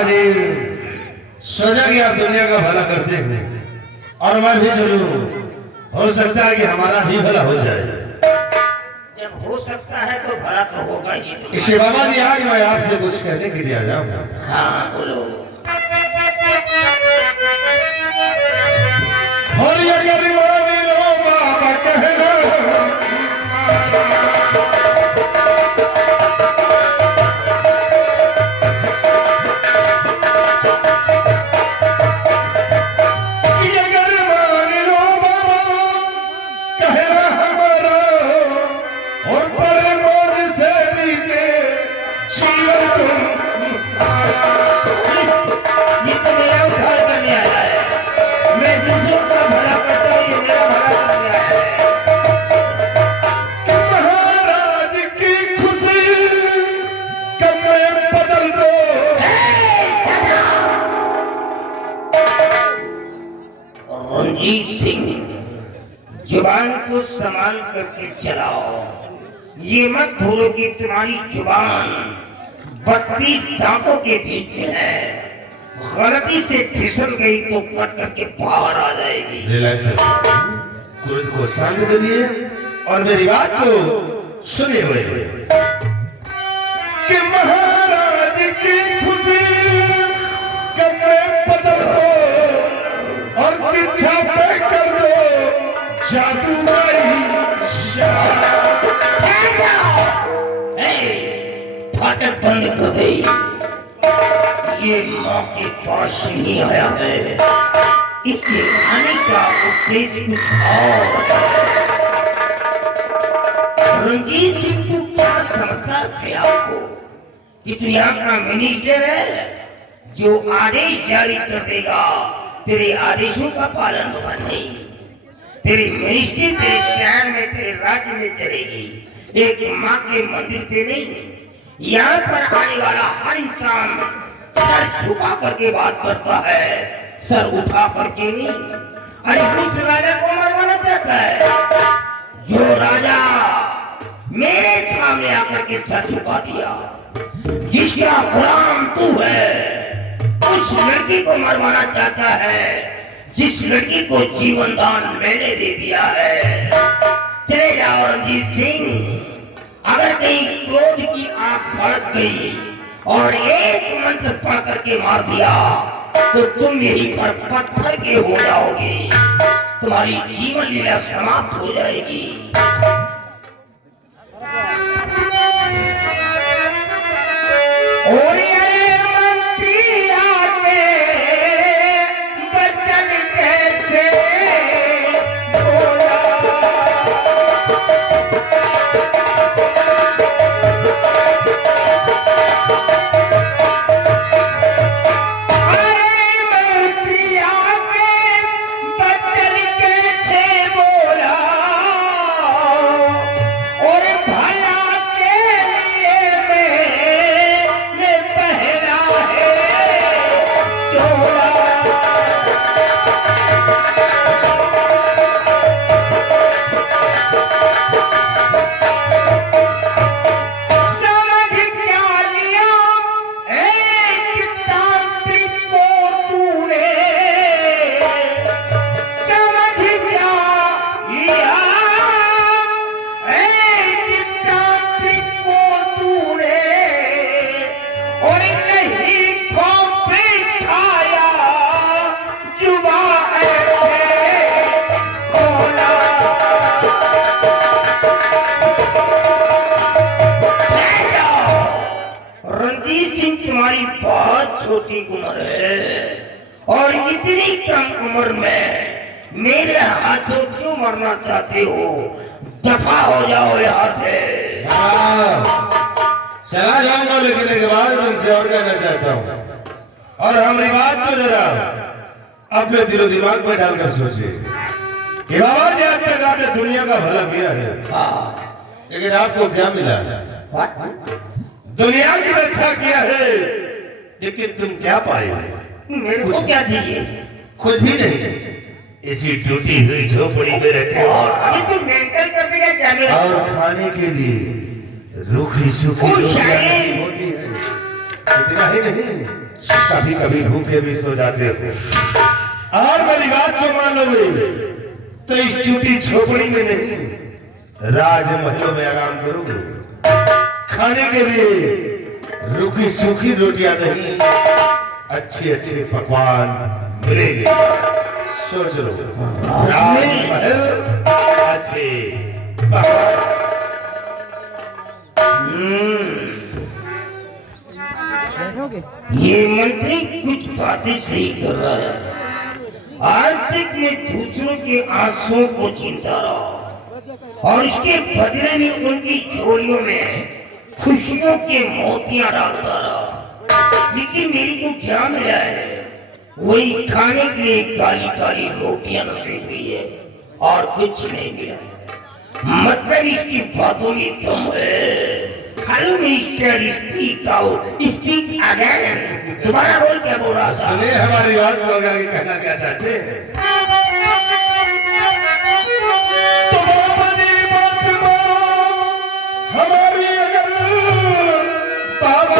महादेव सोचा कि आप दुनिया का भला करते हैं और मैं भी चलूं, हो सकता है कि हमारा भी भला हो जाए। जब हो सकता है तो भला तो होगा ही। इसे बाबा जी आज मैं आपसे कुछ कहने के लिए आया हूँ। हाँ बोलो। और ये गरीबानी लो बाबा कहना, ये गरीबानी लो बाबा कहना हमारा, और बड़े मौज से बीते जीवन तुम। ये तो मेरा उद्धार करने आया है, मैं दूसरों का भला करता हूँ, ये मेरा भला करने आया है। कि महाराज की खुशी कब में बदल दो। रणजीत सिंह, जुबान को संभाल करके चलाओ। ये मत भूलो कि तुम्हारी जुबान 32 दांतों के बीच में है, गलती से फिसल गई तो कट करके बाहर आ जाएगी। रिलैक्स, क्रोध को शांत करिए और मेरी बात को सुने हुए। कि महाराज की खुशी कब में बदल दो, और पीछा पे कर दो जादूमाई शाह। फाटक बंद कर दे, ये माँ के पास नहीं आया है, इसके आने का उद्देश्य कुछ और है। रणजीत सिंह, तू क्या समझता है आपको कि तू यहाँ का मिनिस्टर है जो आदेश जारी कर देगा, तेरे आदेशों का पालन होगा? नहीं, तेरी मिनिस्ट्री तेरे शहर में, तेरे राज्य में चलेगी, एक माँ के मंदिर पे नहीं। यहाँ पर आने वाला हर इंसान सर झुका करके बात करता है, सर उठा करके नहीं। अरे उस राजा को मरवाना चाहता है जो राजा मेरे सामने आकर के सर झुका दिया, जिसका गुलाम तू है। उस लड़की को मरवाना चाहता है जिस लड़की को जीवन दान मैंने दे दिया है। चले जाओ रणजीत सिंह, अगर कहीं क्रोध की आग भड़क गई और एक मंत्र पढ़ करके मार दिया तो तुम यहीं पर पत्थर के हो जाओगे, तुम्हारी जीवन लीला समाप्त हो जाएगी। और ये मंत्री आके बचन कैसे बोला, तुम्हारी बहुत छोटी उम्र है और इतनी कम उम्र में मेरे हाथों क्यों मरना चाहते हो? दफा हो जाओ यहाँ से। चला जाऊंगा, लेकिन एक बात तुमसे और कहना चाहता हूँ, और हमारी बात को जरा अपने दिलो दिमाग में डालकर सोचिए कि बाबा जी आज तक आपने दुनिया का भला किया है, लेकिन आपको क्या मिला? दुनिया की रक्षा किया है, लेकिन तुम क्या पाए? मेरे को क्या चाहिए? कुछ भी नहीं, इसी टूटी हुई झोपड़ी में रहते हो। अभी तुम मेंटल कर देगा क्या मेरे? और खाने के लिए रूखी सूखी रोटियां होती है, इतना ही नहीं कभी कभी भूखे भी सो जाते हो और मेरी बात को मान लोगे तो इस टूटी झोपड़ी में नहीं राजमहलों में आराम करोगे। खाने के लिए रूखी सूखी रोटियां नहीं अच्छे अच्छे पकवान मिलेंगे। सोच लो राजमहल अच्छे पकवान। ये मंत्री कुछ बातें सही कर रहा है। आज तक मैं दूसरों के आंसुओं को छीनता रहा और इसके बदले में उनकी झोलियों में खुशियों के मोतियां डालता रहा, लेकिन मेरी को क्या मिला है? वही खाने के लिए काली काली रोटियां नसीब हुई है और कुछ नहीं मिला है। मतलब इसकी बातों में दम है। Hello mister, speak out, speak again. दोबारा बोल क्या बोल रहा था? सुने हमारी बात को आगे कहना क्या चाहते हैं? तो बाबा जी बात मानो हमारी अगर बाबा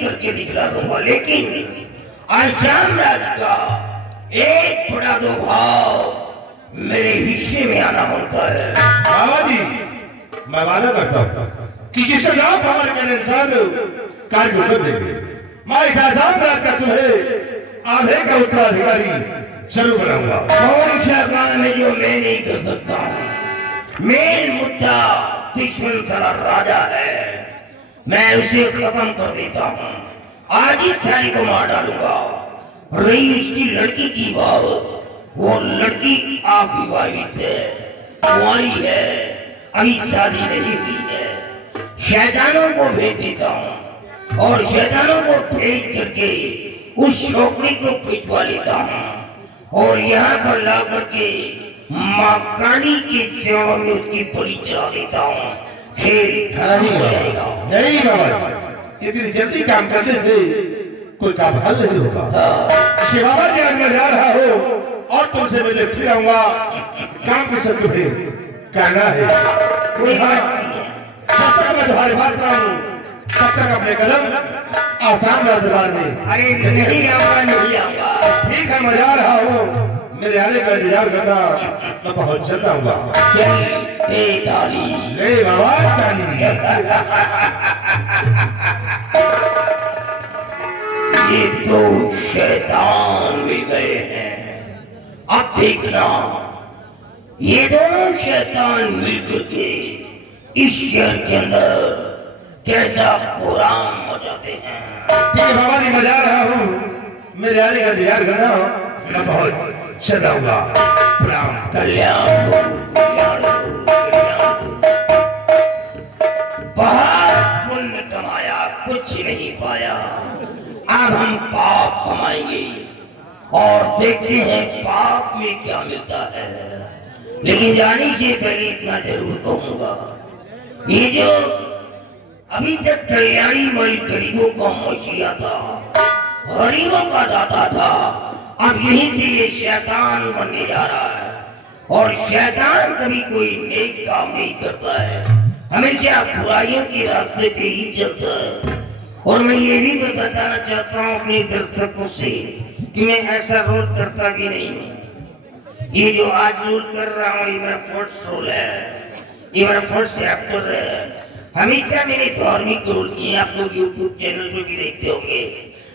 करके निकला दूंगा, लेकिन आसाम राज का एक बड़ा दो भाव मेरे हिस्से में आना बनता है। बाबा जी मैं वादा करता हूँ कि जिस आप हमारे कहने अनुसार कार्य कर देंगे, मैं इस आसाम राज का तुम्हें आधे का उत्तराधिकारी जरूर बनाऊंगा। कौन सा काम है जो मैं नहीं कर सकता हूँ? मेन मुद्दा दुश्मन सारा राजा है, मैं उसे खत्म कर देता हूँ। आज ही सारी को मार डालूंगा। रही उसकी लड़की की बात, वो लड़की अविवाहित है, कुंवारी है, अभी शादी नहीं हुई है। शैतानों को भेज देता हूँ और शैतानों को भेज करके उस छोकरी को खिंचवा लेता हूँ और यहाँ पर ला करके माँ काली के चरणों में उसकी बलि चढ़ा देता हूँ। खेल खत्म हो जाएगा। नहीं बाबा, इतनी जल्दी काम करने से कोई काम हल नहीं होगा। बाबा जी आज मैं जा रहा हो और तुमसे मिले फिर आऊंगा। काम की सब तुम्हें करना है। कोई बात नहीं है। जब तक मैं तुम्हारे पास रहा हूँ तब तक अपने कदम आसाम दरबार में। अरे नहीं आऊंगा, नहीं आऊंगा। ठीक है मैं जा रहा हूँ, मेरे आने का इंतजार करना, मैं पहुंच जाता हूँ। ले बाबा ताली। ये दो शैतान मिल गए हैं। अब देखना, ये दोनों शैतान मिलकर के इस शहर के अंदर कैसा खुराम हो जाते हैं। ठीक है बाबा जी मैं जा रहा हूँ, मेरे आने का इंतजार करना, मैं पहुंच चलाऊंगा। प्रणाम। कल्याण हो, कल्याण हो, कल्याण हो। बहुत पुण्य कमाया, कुछ नहीं पाया। अब हम पाप कमाएंगे और देखते हैं पाप में क्या मिलता है। लेकिन जाने से पहले इतना जरूर कहूंगा, ये जो अभी तक कल्याणी मई गरीबों का मसीहा था, गरीबों का दाता था, अब यहीं से ये शैतान बनने जा रहा है। और शैतान कभी कोई नेक काम नहीं करता है, हमेशा बुराइयों के रास्ते पे ही चलता है। और मैं ये भी बताना चाहता हूँ अपने दर्शकों से कि मैं ऐसा रोल करता भी नहीं हूँ। ये जो आज रोल कर रहा हूँ ये मेरा फर्स्ट रोल है, ये मेरा फर्स्ट एक्टर है। हमेशा मैंने धार्मिक रोल किए, आप लोग यूट्यूब चैनल पे भी देखते होंगे।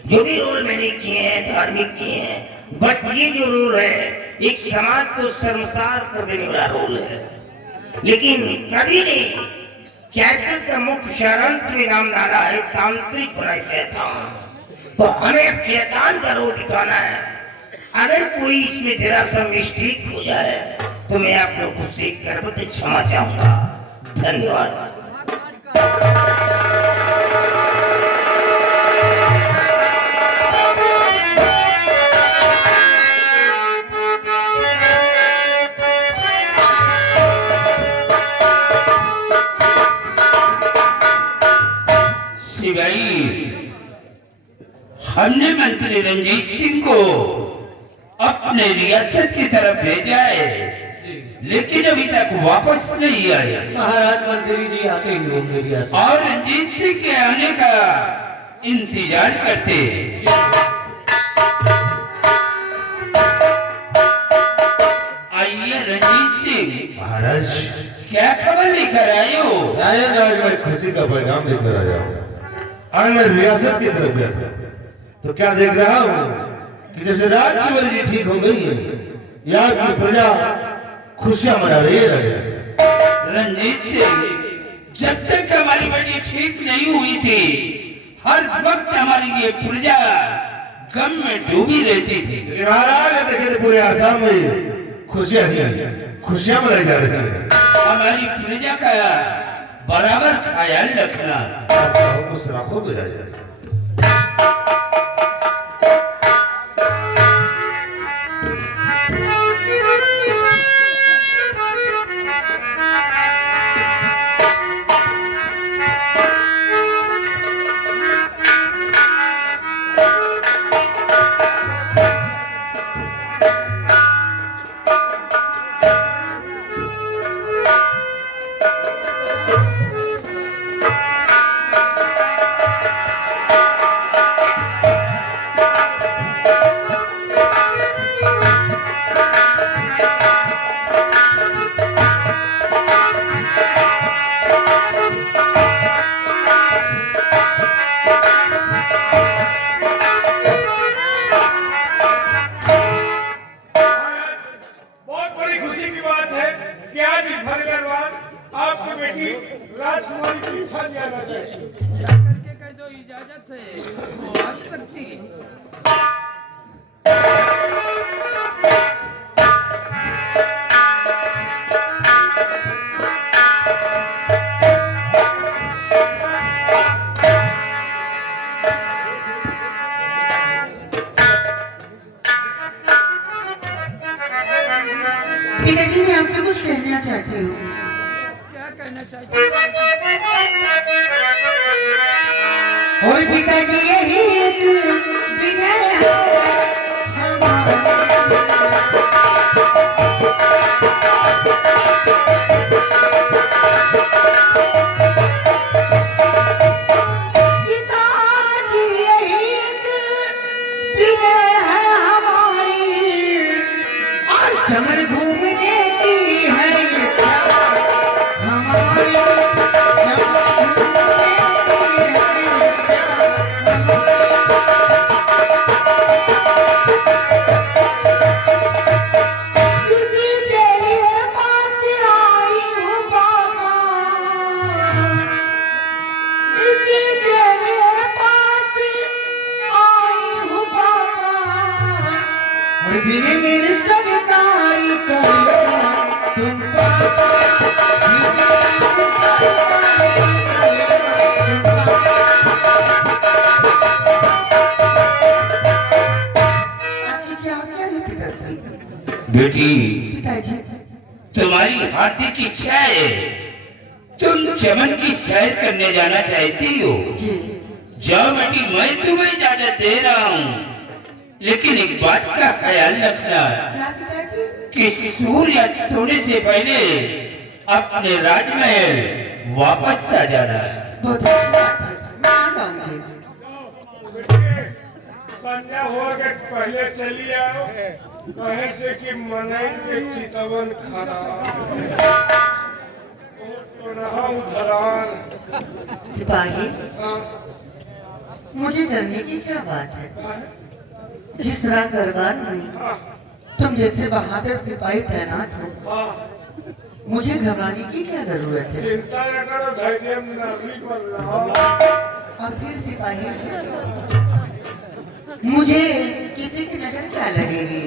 जो भी रोल मैंने किए हैं धार्मिक किए हैं, बट ये जो रोल है एक समाज को शर्मसार कर देने वाला रोल है। लेकिन कभी नहीं, कैरेक्टर का मुख्य सारांश में नाम डाला है तांत्रिक बना शैतान, तो हमें शैतान का रोल दिखाना है। अगर कोई इसमें जरा सा मिस्टेक हो जाए तो मैं आप लोगों से गर्भवती क्षमा चाहूंगा। धन्यवाद। हमने मंत्री रंजीत सिंह को अपने रियासत की तरफ भेजा है, लेकिन अभी तक वापस नहीं आए। महाराज मंत्री जी आते ही होंगे रियासत। और रंजीत सिंह के आने का इंतजार करते। आइए रंजीत सिंह। महाराज क्या खबर लेकर आए हो? आए आज मैं खुशी का पैगाम लेकर आया हूँ। आज मैं रियासत की तरफ गया था तो क्या देख रहा हूँ कि जब से राज्यवर जी ठीक हो गई है, यहाँ की प्रजा खुशियां मना रही है। रंजीत सिंह, जब तक हमारी बेटी ठीक नहीं हुई थी, हर वक्त हमारी ये प्रजा गम में डूबी रहती थी। लेकिन महाराज देखे थे पूरे आसाम में खुशियां मनाई जा रही है। हमारी प्रजा का बराबर ख्याल रखना। उस राखों में रह जाए। राजकुमारी की इच्छा ज्यादा है। जाकर के कह दो इजाजत है, वो आ सकती है। पिताजी मैं आपसे कुछ कहना चाहती हूँ। क्या कहना चाहती हो? और पिताजी यही एक विनय है पिताजी यही एक विनय है हमारी, और चमन घूमने की है इच्छा हमारी, चमन घूमने की है इच्छा हमारी। आती की इच्छा है। तुम चमन की सैर करने जाना चाहती हो? जी जाओ बेटी, मैं तुम्हें इजाजत दे रहा हूँ, लेकिन एक बात का ख्याल रखना क्या पिताजी? कि सूर्य सोने से पहले अपने राजमहल वापस आ जाना। बहुत अच्छी बात है, मैं आ जाऊंगी। संध्या हो के पहले चली आओ, कहे से कि मनई के चितवन खड़ा सिपाही, मुझे डरने की क्या बात है? जिस तरह दरबार में तुम जैसे बहादुर सिपाही तैनात हो, मुझे घबराने की क्या जरूरत है? चिंता न करो, धैर्य नरमी पर रहो। और फिर सिपाही, मुझे किसी की नजर क्या लगेगी?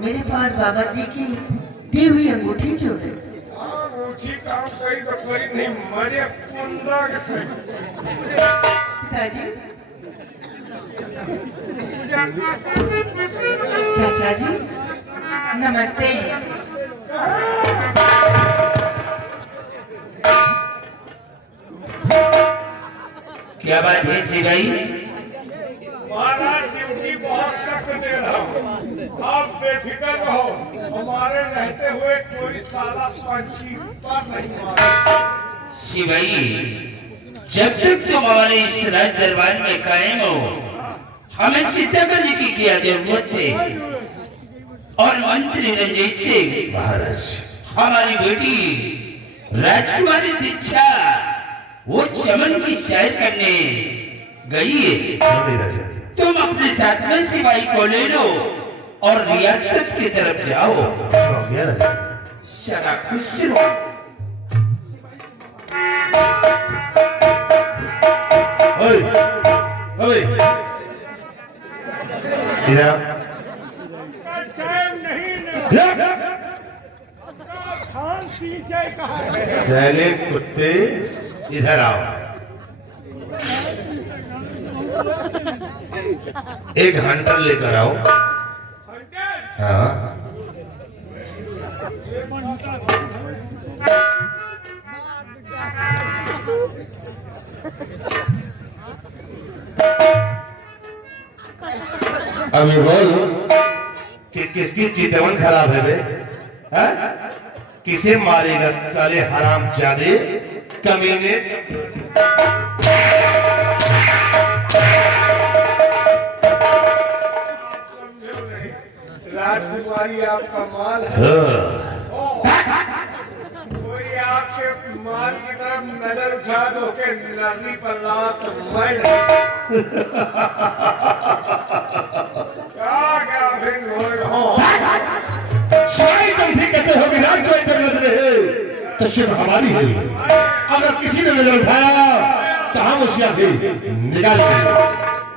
मेरे पास बाबा जी की दी हुई अंगूठी क्यों है? अंगूठी काम कोई तो कोई नहीं, मरे कुंदा के सही। पिताजी, चाचा जी, नमस्ते। क्या बात है सिपाही? महाराज ड्यूटी बहुत सख्त दे रहा हूँ, आप बेफिक्र रहो, हमारे रहते हुए कोई साला पंछी पर नहीं मारा। सिपाही, जब तक तुम हमारे इस राज दरबार में कायम हो, हमें चिंता करने की क्या जरूरत है? और मंत्री रंजीत सिंह महाराज हमारी बेटी राजकुमारी दीक्षा वो चमन की सैर करने गई है। राजा तुम अपने साथ में सिपाही को ले लो और रियासत की तरफ जाओ। हो गया राजा। सदा खुश रहो। ओए ओए इधर टाइम नहीं आ। खान सिंचाई कहा है। सैले कुत्ते इधर आओ। एक हंटर लेकर आओ। हाँ अभी बोल कि किसकी चितवन खराब है बे? हाँ? किसे मारेगा साले हराम जादे कमीने? राजकुमारी आपका माल है, हाँ। कोई आपके माल की तरफ नजर उठा दो के नरमी पर रात मैं क्या भिन्न हो रहा शायद तुम ठीक कहते हो कि राज्य में इधर नजर है तो सिर्फ हमारी है। अगर किसी ने नजर उठाया तो हम उसकी आंखें निकाल देंगे।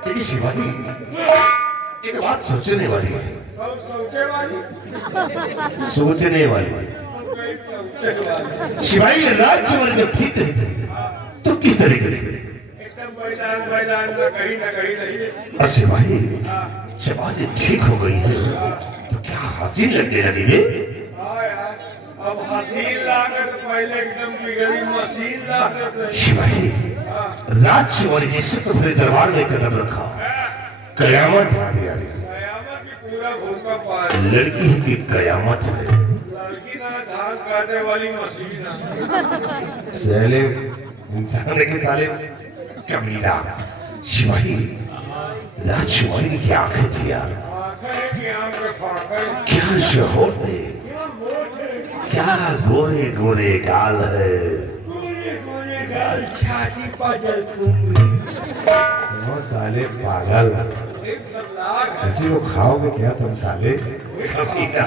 लेकिन शिवाजी एक बात सोचने वाली है। सोचे वाली सोचने वाली सोचे वाली शिवाजी राज्य में जब ठीक नहीं थे तो किस तरह के एकदम मैदान में कहीं ना कहीं नहीं। और शिवाजी जब आज ठीक हो गई है तो क्या हसीन लगने लगी वे? हाँ यार, अब हसीन लागत पहले एकदम बिगड़ी मशीन लागत। शिवाजी राज्य वाले जिससे तो फिर दरबार में कदम रखा कयामत ढा दिया। कयामत की पूरा भूकंप आया। लड़की ही की कयामत है। लड़की ना धान काटने वाली मशीन है। साले इंसान के साले कमीना शिवाजी राजकुमारी की क्या आंखें थी यार? आंखें की आंखें फांके क्या शोर है, क्या गोरे गोरे गाल है। पूरे पूरे गाल छाती पर जल फूंगी। वो साले पागल एक सब लाग किसी को खाओगे क्या तुम साले कमीना?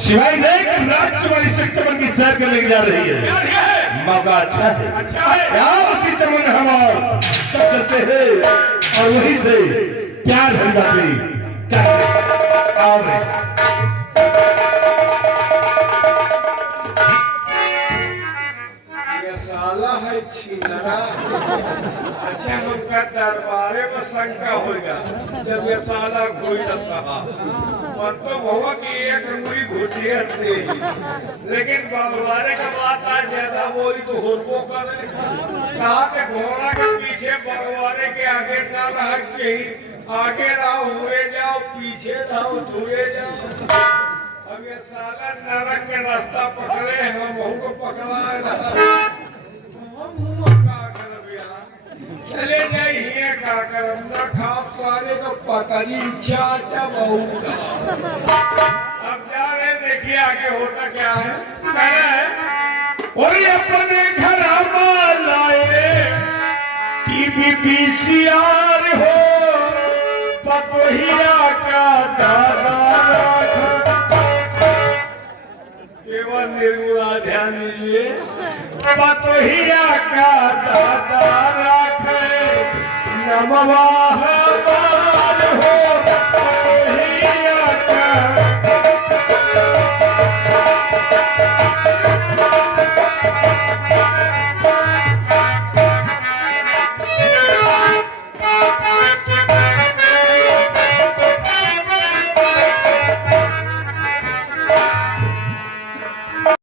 शिवाजी देख राजकुमारी से चमन की सैर करने जा रही है। मौका अच्छा है यार, उसी चमन हम और तब करते हैं और वहीं से प्यार भरी बातें करते हैं। आओ भाई। ये साला है छीनरा। अच्छा उनका दरबारे में शंका होगा जब ये साला कोई न कहा। मन तो बहुत ही एक अंगुली घुसी हटती, लेकिन बलवारे का बात आज ज्यादा वही तो होतो करे। कहा के घोड़ा के पीछे बलवारे के आगे ना रह के आगे रहो हुए जाओ, पीछे रहो धुए जाओ। अब ये साला नरक के रास्ता पकड़े हम को पकड़ा है, चले जाइए का करम ना खाप सारे को पतली इच्छा बहू का। अब जा रहे देखिए आगे होता क्या है। कह रहा है और अपने घर लाए टीवी पीसीआर हो पतोहिया का दादा केवल निर्गुणा ध्यान दीजिए। पतोहिया का दादा राखे नमवा हो